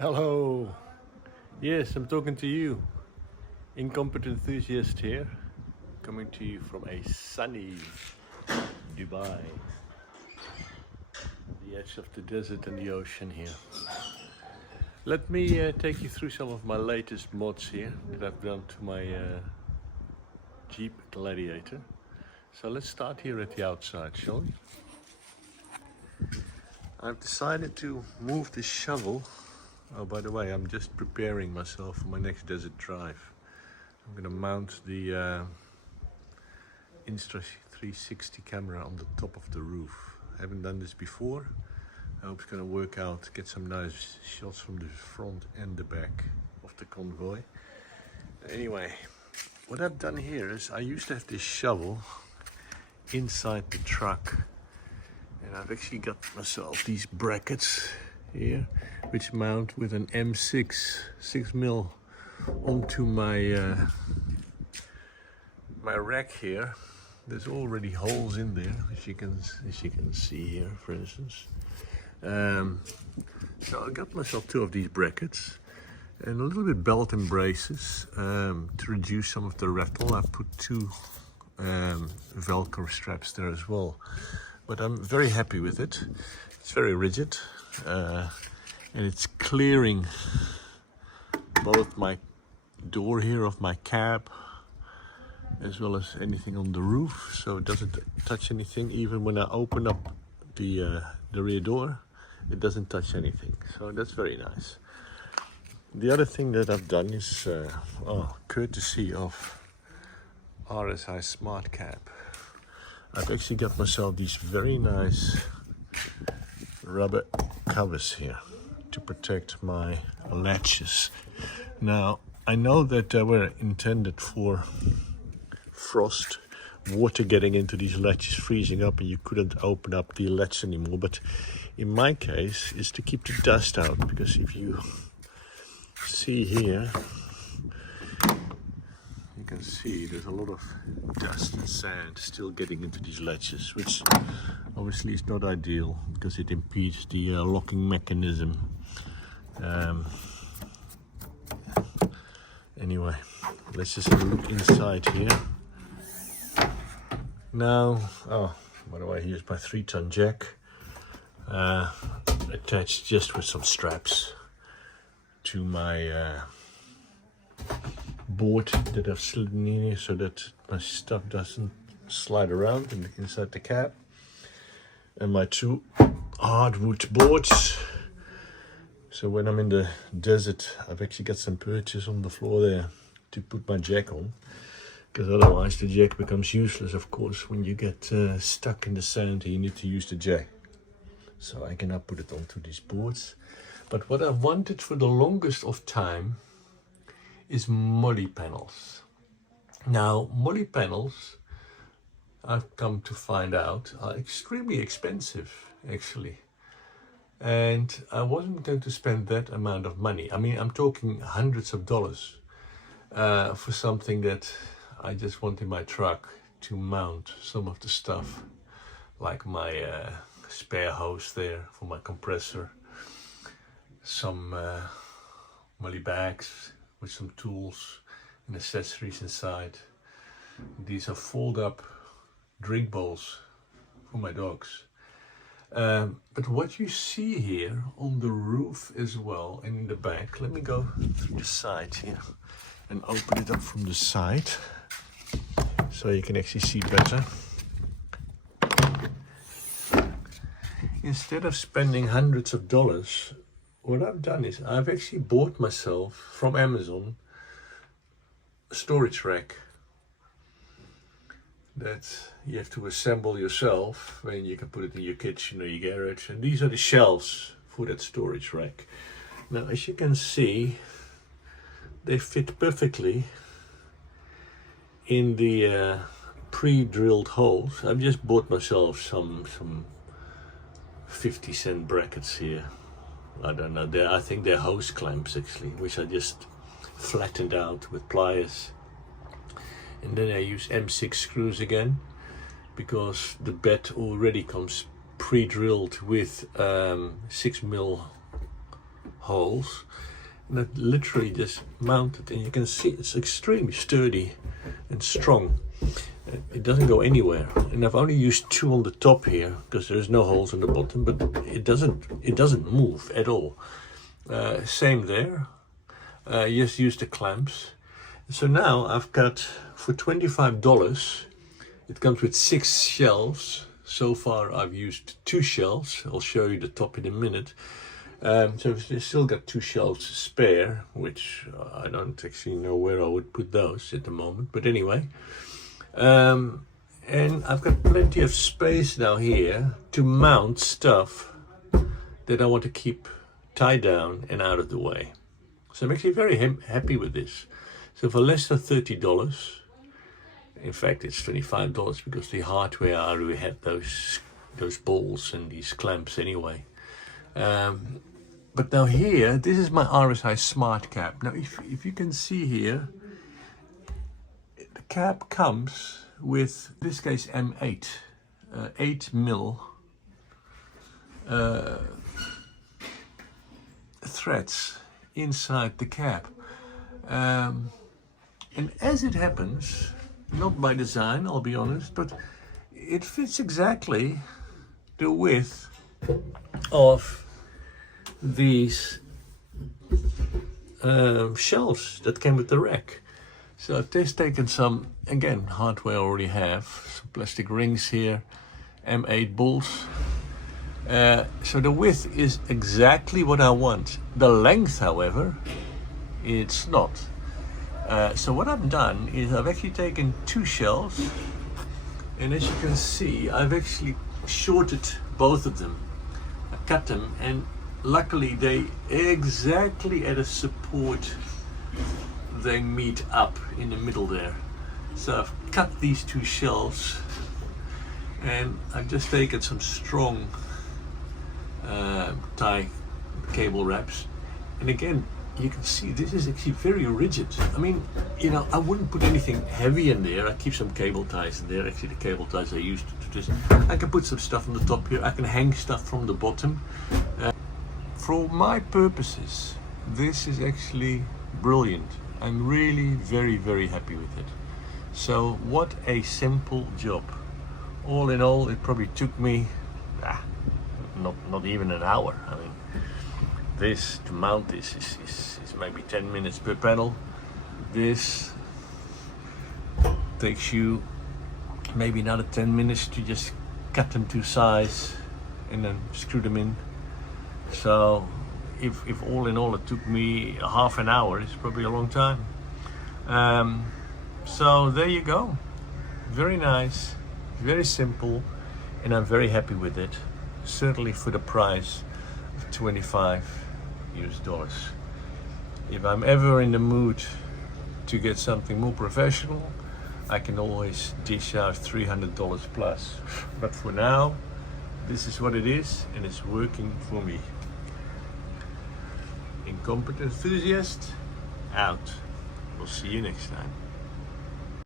Hello. Yes, I'm talking to you. Incompetent enthusiast here, coming to you from a sunny Dubai, the edge of the desert and the ocean here. Let me take you through some of my latest mods here that I've done to my Jeep Gladiator. So let's start here at the outside, shall we? I've decided to move the shovel. Oh, by the way, I'm just preparing myself for my next desert drive. I'm going to mount the Insta360 camera on the top of the roof. I haven't done this before. I hope it's going to work out, get some nice shots from the front and the back of the convoy. Anyway, what I've done here is I used to have this shovel inside the truck, and I've actually got myself these brackets here which mount with an M6 6mm onto my my rack here. There's already holes in there, as you can see here, for instance. So I got myself two of these brackets and a little bit belt and braces to reduce some of the rattle. I put two Velcro straps there as well, but I'm very happy with it. It's very rigid and it's clearing both my door here of my cab as well as anything on the roof, so it doesn't touch anything. Even when I open up the rear door, it doesn't touch anything, so that's very nice. The other thing that I've done is courtesy of RSI Smart Cab, I've actually got myself these very nice rubber covers here to protect my latches. Now, I know that they were intended for frost, water getting into these latches, freezing up, and you couldn't open up the latch anymore. But in my case, it's to keep the dust out, because if you see here, you can see there's a lot of dust and sand still getting into these latches, which obviously is not ideal because it impedes the locking mechanism. Anyway, let's just have a look inside here. Now, by the way, here's my 3-ton jack attached just with some straps to my board that I've slid in here so that my stuff doesn't slide around inside the cab. And my two hardwood boards. So when I'm in the desert, I've actually got some perches on the floor there to put my jack on, because otherwise the jack becomes useless, of course, when you get stuck in the sand and you need to use the jack. So I cannot put it onto these boards. But what I've wanted for the longest of time is Molle panels. Now, Molle panels, I've come to find out, are extremely expensive, actually. And I wasn't going to spend that amount of money. I mean, I'm talking hundreds of dollars for something that I just want in my truck to mount some of the stuff, like my spare hose there for my compressor, some Molle bags with some tools and accessories inside. These are fold-up drink bowls for my dogs. But what you see here on the roof as well and in the back, let me go through the side here and open it up from the side so you can actually see better. Instead of spending hundreds of dollars, what I've done is I've actually bought myself from Amazon a storage rack that you have to assemble yourself, and you can put it in your kitchen or your garage. And these are the shelves for that storage rack. Now, as you can see, they fit perfectly in the pre-drilled holes. I've just bought myself some 50-cent brackets here. I don't know, I think they're hose clamps actually, which I just flattened out with pliers. And then I use M6 screws again, because the bed already comes pre-drilled with 6mm holes, and it literally just mounted, and you can see it's extremely sturdy and strong. It doesn't go anywhere, and I've only used 2 on the top here because there's no holes on the bottom, but it doesn't move at all. Same there. Just use the clamps. So now I've got, for $25, it comes with 6 shelves. So far I've used 2 shelves. I'll show you the top in a minute. So I've still got 2 shelves to spare, which I don't actually know where I would put those at the moment, but anyway. And I've got plenty of space now here to mount stuff that I want to keep tied down and out of the way. So I'm actually very happy with this. So for less than $30, in fact it's $25 because the hardware I already had those balls and these clamps anyway. But now here, this is my RSI Smart Cap. Now if you can see here, the cap comes with, in this case, M8, 8 mil threads inside the cap. And as it happens, not by design, I'll be honest, but it fits exactly the width of these shelves that came with the rack. So I've just taken some, again, hardware I already have, some plastic rings here, M8 balls. So the width is exactly what I want. The length, however, it's not. So what I've done is I've actually taken 2 shelves, and as you can see, I've actually shorted both of them. I cut them, and luckily they exactly at a support, they meet up in the middle there. So I've cut these 2 shelves, and I've just taken some strong tie cable wraps, and again you can see this is actually very rigid. I mean, you know, I wouldn't put anything heavy in there. I keep some cable ties in there. Actually the cable ties I used to just, I can put some stuff on the top here, I can hang stuff from the bottom. For my purposes, this is actually brilliant. I'm really very happy with it. So what a simple job. All in all, it probably took me not even an hour. I mean, this, to mount this is maybe 10 minutes per panel. This takes you maybe another 10 minutes to just cut them to size and then screw them in. So if all in all it took me half an hour, it's probably a long time. So there you go. Very nice, very simple, and I'm very happy with it. Certainly for the price of $25 US. If I'm ever in the mood to get something more professional, I can always dish out $300 plus. But for now, this is what it is, and it's working for me. Incompetent Enthusiast, out. We'll see you next time.